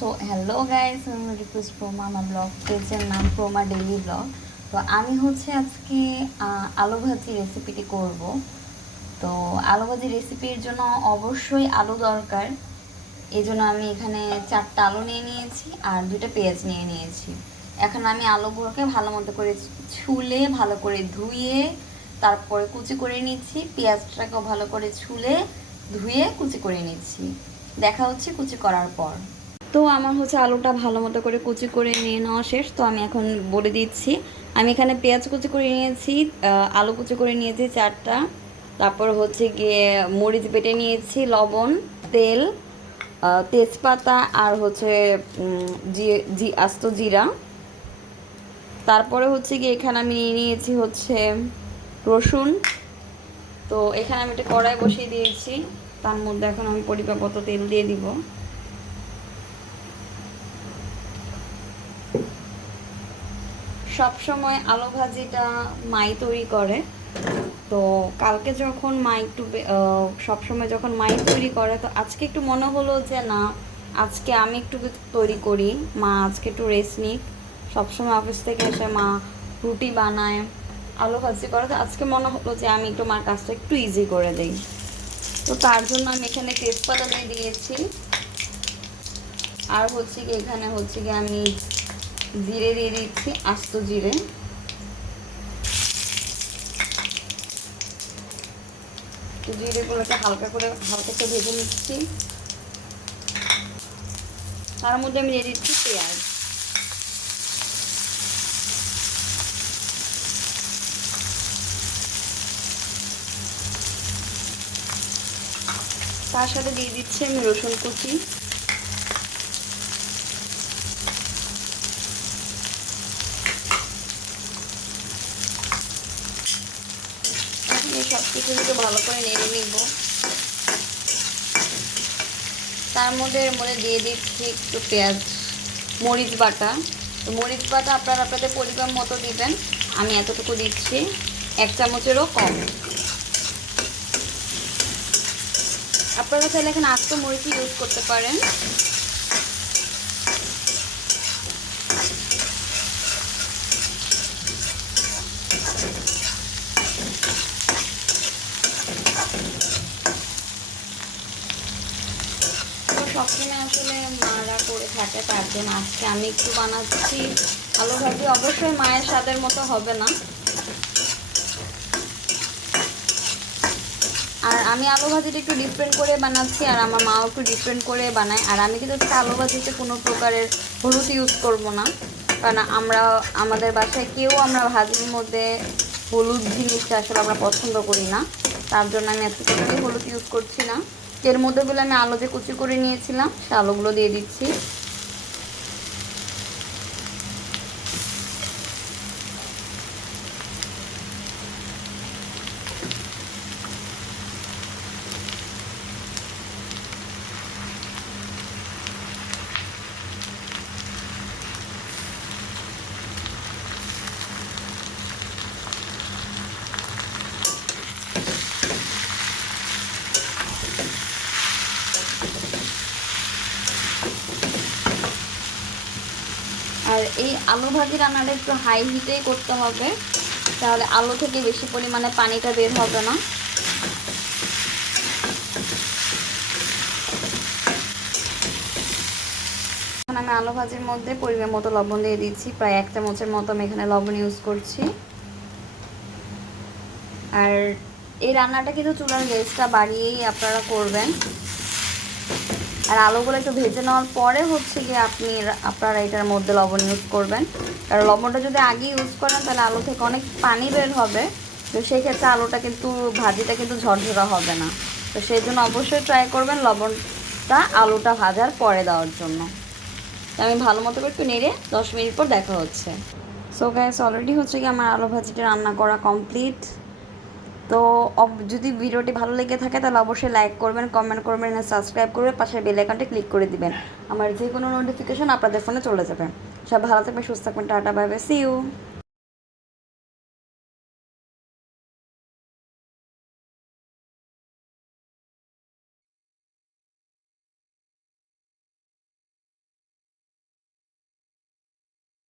So hello guys, আমি request প্রোমা, আমার blog পেজের নাম প্রোমা ডেইলি ব্লগ। তো আমি আজকে আলু ভাজি রেসিপিটি করব। তো আলু ভাজি রেসিপির জন্য অবশ্যই আলু দরকার। এই জন্য আমি এখানে 4টা আলু নিয়ে নিয়েছি আর 2টা পেঁয়াজ নিয়ে নিয়েছি। এখন আমি আলুগুলোকে ভালো মতো করে ছুলে, ভালো করে ধুয়ে তারপরে কুচি করে নিচ্ছি। পেঁয়াজটাকেও ভালো করে ছুলে ধুয়ে কুচি করে নিচ্ছি। দেখা হচ্ছে কুচি করার পর। তো আমার আলুটা ভালো মতো করে কুচি করে নিয়ে নেওয়া শেষ। তো আমি এখন বলে দিচ্ছি, আমি এখানে পেঁয়াজ কুচি করে নিয়েছি, আলু কুচি করে নিয়েছি 4টা, তারপর গিয়ে মরিচ বেটে নিয়েছি, লবণ, তেল, তেজপাতা আর আস্ত জিরা। তারপরে গিয়ে এখানে আমি নিয়ে নিয়েছি রসুন। তো এখানে আমি একটা কড়াই বসিয়ে দিয়েছি, তার মধ্যে এখন আমি পরিমাণ মতো তেল দিয়ে দিব। সব সময় আলু ভাজিটা মাই তৈরি করে। তো কালকে যখন মা একটু সবসময় যখন মাই তৈরি করে, তো আজকে একটু মনে হলো যে না, আজকে আমি একটু তৈরি করি। মা আজকে একটু রেস্ট নিক। সবসময় অফিস থেকে এসে মা রুটি বানায়, আলু ভাজি করে, তো আজকে মনে হলো যে আমি একটু মার কাজটা একটু ইজি করে দিই। তো তার জন্য আমি এখানে তেজপাতা দিয়ে দিয়েছি। আর কি এখানে গিয়ে আমি জিরে দিয়ে দিচ্ছি, আস্ত জিরে। জিরেগুলোকে হালকা একটু ভেজে নিচ্ছি। তার মধ্যে আমি দিয়ে দিচ্ছি পেঁয়াজ। তার সাথে দিয়ে দিচ্ছি আমি রসুন কুচি। এই সব কিছু ভালো করে নেড়ে নিব। তার মধ্যে দিয়ে দিচ্ছি একটু মরিচ বাটা। তো মরিচ বাটা আপনারা আপনাদের পরিমাণ মতো দিবেন। আমি এতটুকু দিচ্ছি, 1 চামচেরও কম। আপনারা চাইলে এখানে আস্ত মরিচ ইউজ করতে পারেন। সবসময় মারা করে থাকে, তার জন্য আজকে আমি একটু বানাচ্ছি আলু ভাজি। অবশ্যই মায়ের স্বাদের মতো হবে না। আর আমি আলু ভাজিটা একটু ডিফারেন্ট করে বানাচ্ছি, আর আমার মাও একটু ডিফারেন্ট করে বানায়। আর আমি কিন্তু আলু ভাজিতে কোনো প্রকারের হলুদ ইউজ করব না, কারণ আমাদের বাসায় আমরা ভাজির মধ্যে হলুদ জিনিসটা আমরা পছন্দ করি না। তার জন্য আমি আজকে হলুদ ইউজ করছি না। এর মধ্যে আমি আলু যে কুচি করে নিয়েছিলাম, সে আলুগুলো দিয়ে দিচ্ছি। আর এই আলু ভাজি রান্নাটা একটু হাই হিটেই করতে হবে, তাহলে আলু থেকে বেশি পরিমাণে পানিটা বের হবে না। এখন আমি আলু ভাজির মধ্যে পরিমাণ মতো লবণ দিয়ে দিচ্ছি, প্রায় 1 চামচের মতো আমি এখানে লবণ ইউজ করছি। আর এই রান্নাটা কিন্তু চুলার গ্যাসটা বাড়িয়েই আপনারা করবেন। আর আলুগুলো একটু ভেজে নেওয়ার পরে গিয়ে আপনারা এটার মধ্যে লবণ ইউজ করবেন। কারণ লবণটা যদি আগে ইউজ করেন, তাহলে আলু থেকে অনেক পানি বের হবে। তো সেই ক্ষেত্রে ভাজিটা কিন্তু ঝরঝরা হবে না। তো সেই জন্য অবশ্যই ট্রাই করবেন লবণটা আলুটা ভাজার পরে দেওয়ার জন্য। তো আমি ভালো মতো করে একটু নেড়ে 10 মিনিট পর দেখা হচ্ছে। সো গাইস, অলরেডি কি আমার আলু ভাজিটা রান্না করা কমপ্লিট। তো যদি ভিডিওটি ভালো লেগে থাকে, তাহলে অবশ্যই লাইক করবেন, কমেন্ট করবেন, সাবস্ক্রাইব করবেন, পাশের বেল আইকনটি ক্লিক করে দিবেন। আমার যে কোনো নোটিফিকেশন আপনাদের ফোনে চলে যাবে। সব ভালো থাকবেন, সুস্থ থাকবেন। Tata, bye bye, see you.